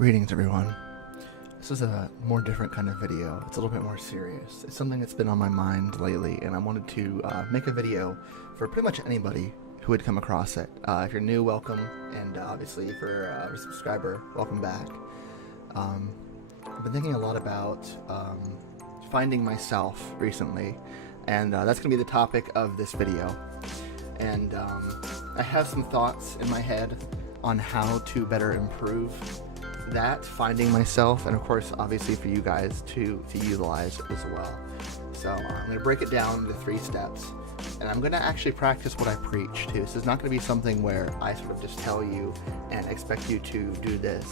Greetings, everyone. This is a more different kind of video. It's a little bit more serious. It's something that's been on my mind lately, and I wanted to make a video for pretty much anybody who would come across it. If you're new, welcome, and obviously for a subscriber, welcome back. I've been thinking a lot about finding myself recently, and that's going to be the topic of this video. And I have some thoughts in my head on how to better improve that, finding myself, and of course obviously for you guys to utilize it as well. So I'm going to break it down into 3 steps, and I'm going to actually practice what I preach too. So it's not going to be something where I sort of just tell you and expect you to do this.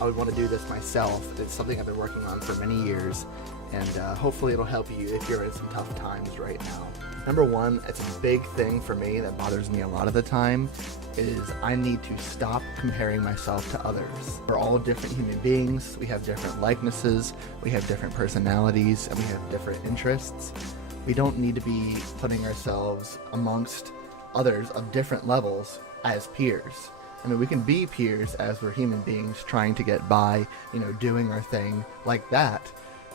I would want to do this myself. It's something I've been working on for many years, and hopefully it'll help you if you're in some tough times right now. Number one, it's a big thing for me that bothers me a lot of the time, is I need to stop comparing myself to others. We're all different human beings. We have different likenesses, we have different personalities, and we have different interests. We don't need to be putting ourselves amongst others of different levels as peers. I mean, we can be peers as we're human beings trying to get by, doing our thing like that,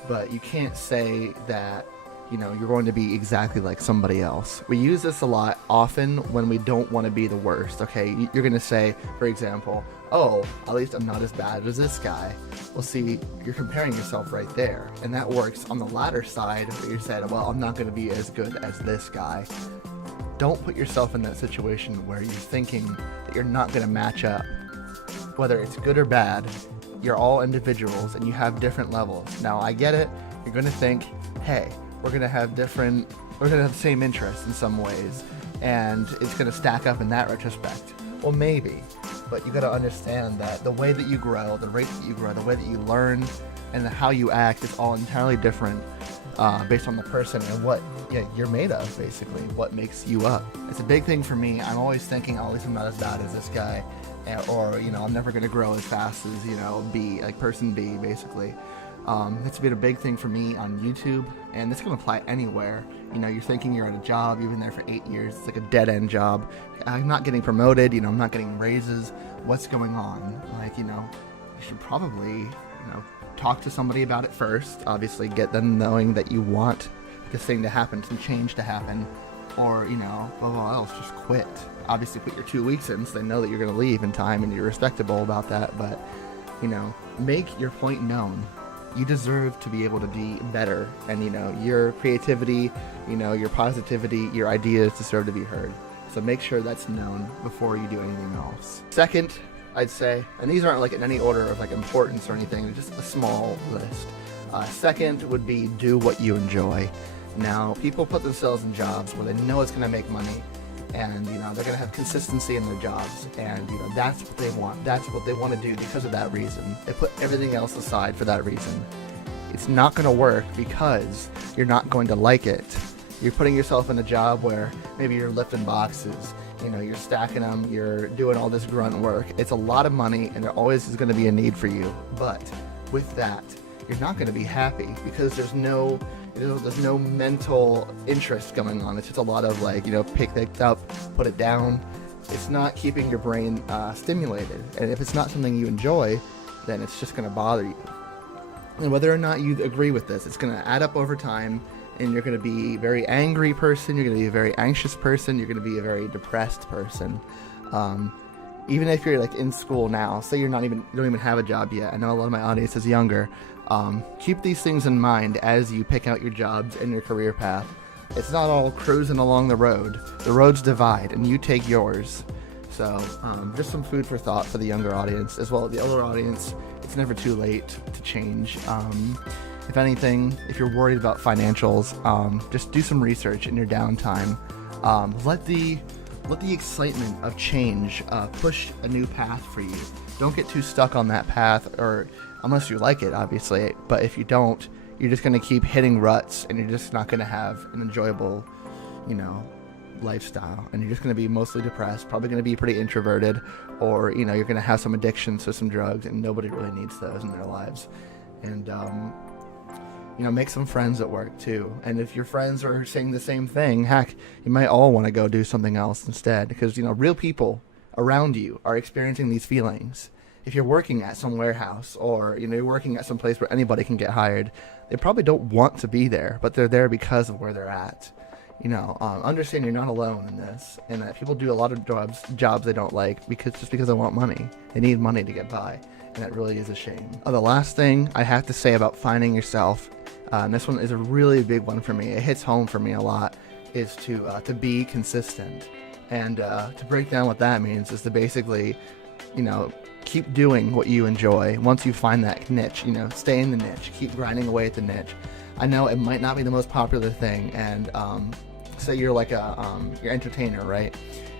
but you can't say that you're going to be exactly like somebody else. We use this a lot often when we don't want to be the worst, okay? You're going to say, for example, oh, at least I'm not as bad as this guy. Well, see, you're comparing yourself right there. And that works on the latter side where you said, well, I'm not going to be as good as this guy. Don't put yourself in that situation where you're thinking that you're not going to match up. Whether it's good or bad, you're all individuals and you have different levels. Now, I get it. You're going to think, hey, we're going to have the same interests in some ways, and it's going to stack up in that retrospect. Well, maybe, but you got to understand that the way that you grow, the rate that you grow, the way that you learn, and how you act is all entirely different based on the person and what you're made of, basically, what makes you up. It's a big thing for me. I'm always thinking, oh, at least I'm not as bad as this guy, or, I'm never going to grow as fast as, person B, basically. It's been a big thing for me on YouTube, and this can apply anywhere. You're thinking you're at a job, you've been there for 8 years, it's like a dead-end job. I'm not getting promoted, I'm not getting raises. What's going on? You should probably, talk to somebody about it first. Obviously, get them knowing that you want this thing to happen, some change to happen, or, above all else, just quit. Obviously, put your 2 weeks in so they know that you're going to leave in time and you're respectable about that, but, make your point known. You deserve to be able to be better, and your creativity, your positivity, your ideas deserve to be heard. So make sure that's known before you do anything else. Second, I'd say, and these aren't in any order of importance or anything, just a small list. Second would be do what you enjoy. Now, people put themselves in jobs where they know it's going to make money, and they're going to have consistency in their jobs, and that's what they want. That's what they want to do because of that reason. They put everything else aside for that reason. It's not going to work because you're not going to like it. You're putting yourself in a job where maybe you're lifting boxes, you're stacking them, you're doing all this grunt work. It's a lot of money, and there always is going to be a need for you. But with that, you're not going to be happy because there's no mental interest going on. It's just a lot of pick it up, put it down. It's not keeping your brain stimulated. And if it's not something you enjoy, then it's just going to bother you. And whether or not you agree with this, it's going to add up over time, and you're going to be a very angry person, you're going to be a very anxious person, you're going to be a very depressed person. Even if you're in school now, say you don't even have a job yet. I know a lot of my audience is younger. Keep these things in mind as you pick out your jobs and your career path. It's not all cruising along the road. The roads divide, and you take yours. So just some food for thought for the younger audience, as well as the older audience. It's never too late to change. If anything, if you're worried about financials, just do some research in your downtime. Let the excitement of change push a new path for you. Don't get too stuck on that path, or unless you like it, obviously. But if you don't, you're just going to keep hitting ruts, and you're just not going to have an enjoyable, lifestyle. And you're just going to be mostly depressed, probably going to be pretty introverted, or, you're going to have some addictions to some drugs, and nobody really needs those in their lives. And, make some friends at work too. And if your friends are saying the same thing, heck, you might all want to go do something else instead, because, real people around you are experiencing these feelings. if you're working at some warehouse, or you're working at some place where anybody can get hired, they probably don't want to be there, but they're there because of where they're at. Understand you're not alone in this, and that people do a lot of jobs they don't like because they want money. They need money to get by, and that really is a shame. The last thing I have to say about finding yourself, and this one is a really big one for me, it hits home for me a lot, is to be consistent. And to break down what that means is to basically, keep doing what you enjoy. Once you find that niche, stay in the niche, keep grinding away at the niche. I know it might not be the most popular thing, and say you're like you're entertainer, right?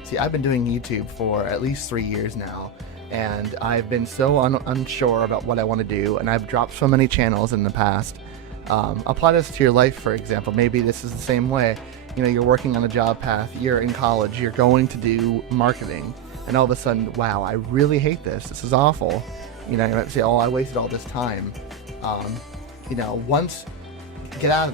See, I've been doing YouTube for at least 3 years now, and I've been so unsure about what I want to do, and I've dropped so many channels in the past. Apply this to your life, for example. Maybe this is the same way. You're working on a job path, you're in college, you're going to do marketing, and all of a sudden, wow, I really hate this is awful. You might say, oh, I wasted all this time. Once get out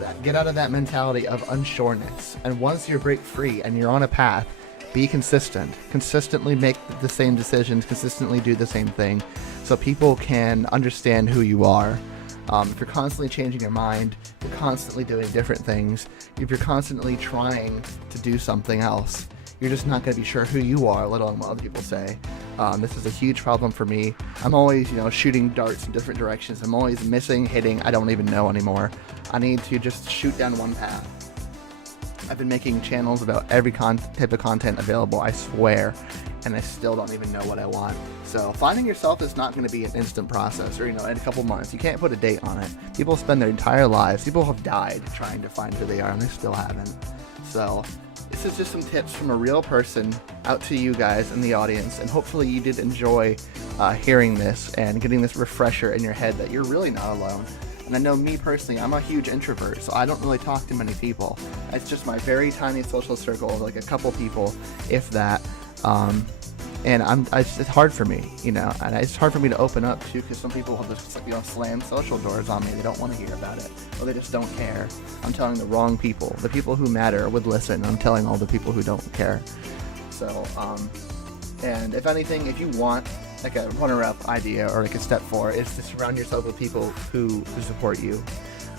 of that mentality of unsureness, and once you break free and you're on a path, be consistently make the same decisions, consistently do the same thing, so people can understand who you are. If you're constantly changing your mind, you're constantly doing different things, if you're constantly trying to do something else, you're just not going to be sure who you are, let alone what other people say. This is a huge problem for me. I'm always, shooting darts in different directions. I'm always missing, hitting, I don't even know anymore. I need to just shoot down one path. I've been making channels about every type of content available, I swear, and I still don't even know what I want. So finding yourself is not going to be an instant process, or in a couple months. You can't put a date on it. People spend their entire lives, people have died trying to find who they are, and they still haven't. So this is just some tips from a real person out to you guys in the audience, and hopefully you did enjoy hearing this and getting this refresher in your head that you're really not alone. And I know me personally, I'm a huge introvert, so I don't really talk to many people. It's just my very tiny social circle of like a couple people, if that. And it's hard for me, and it's hard for me to open up too, because some people will just slam social doors on me. They don't want to hear about it, or they just don't care. I'm telling the wrong people. The people who matter would listen. I'm telling all the people who don't care. So, and if anything, if you want like a runner-up idea or like a step forward, is to surround yourself with people who support you.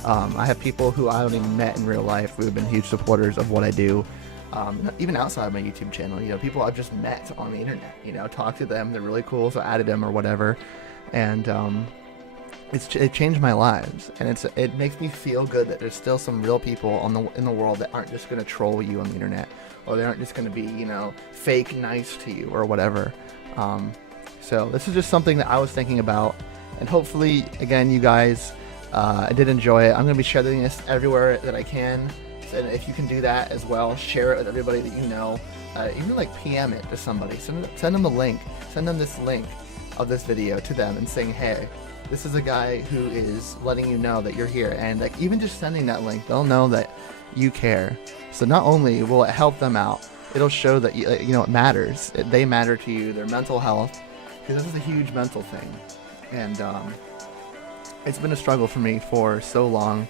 I have people who I haven't even met in real life who have been huge supporters of what I do. Even outside my YouTube channel, people I've just met on the internet, talked to them, they're really cool, so I added them or whatever, and it changed my lives, and it makes me feel good that there's still some real people in the world that aren't just going to troll you on the internet, or they aren't just going to be, fake nice to you or whatever. So this is just something that I was thinking about, and hopefully, again, you guys did enjoy it. I'm going to be sharing this everywhere that I can. And if you can do that as well, share it with everybody that you know. Even like PM it to somebody. Send them a link. Send them this link of this video to them and saying, hey, this is a guy who is letting you know that you're here. And like even just sending that link, they'll know that you care. So not only will it help them out, it'll show that it matters. They matter to you, their mental health, because this is a huge mental thing. And it's been a struggle for me for so long.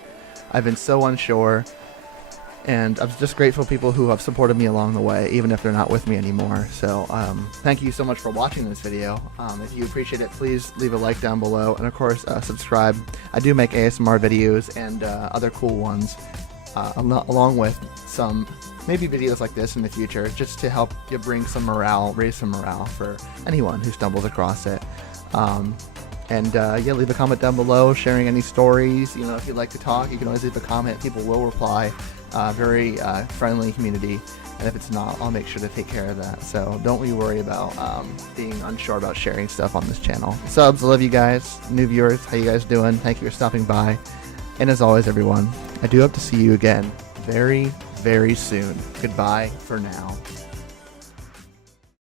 I've been so unsure. And I'm just grateful for people who have supported me along the way, even if they're not with me anymore. So thank you so much for watching this video. If you appreciate it, please leave a like down below. And of course, subscribe. I do make ASMR videos and other cool ones, along with some maybe videos like this in the future, just to help you bring some morale, raise some morale for anyone who stumbles across it. Yeah, leave a comment down below, sharing any stories. If you'd like to talk, you can always leave a comment. People will reply. Very friendly community, and if it's not, I'll make sure to take care of that. So don't you worry about being unsure about sharing stuff on this channel. Subs, I love you guys. New viewers, how you guys doing? Thank you for stopping by. And as always, everyone, I do hope to see you again very, very soon. Goodbye for now.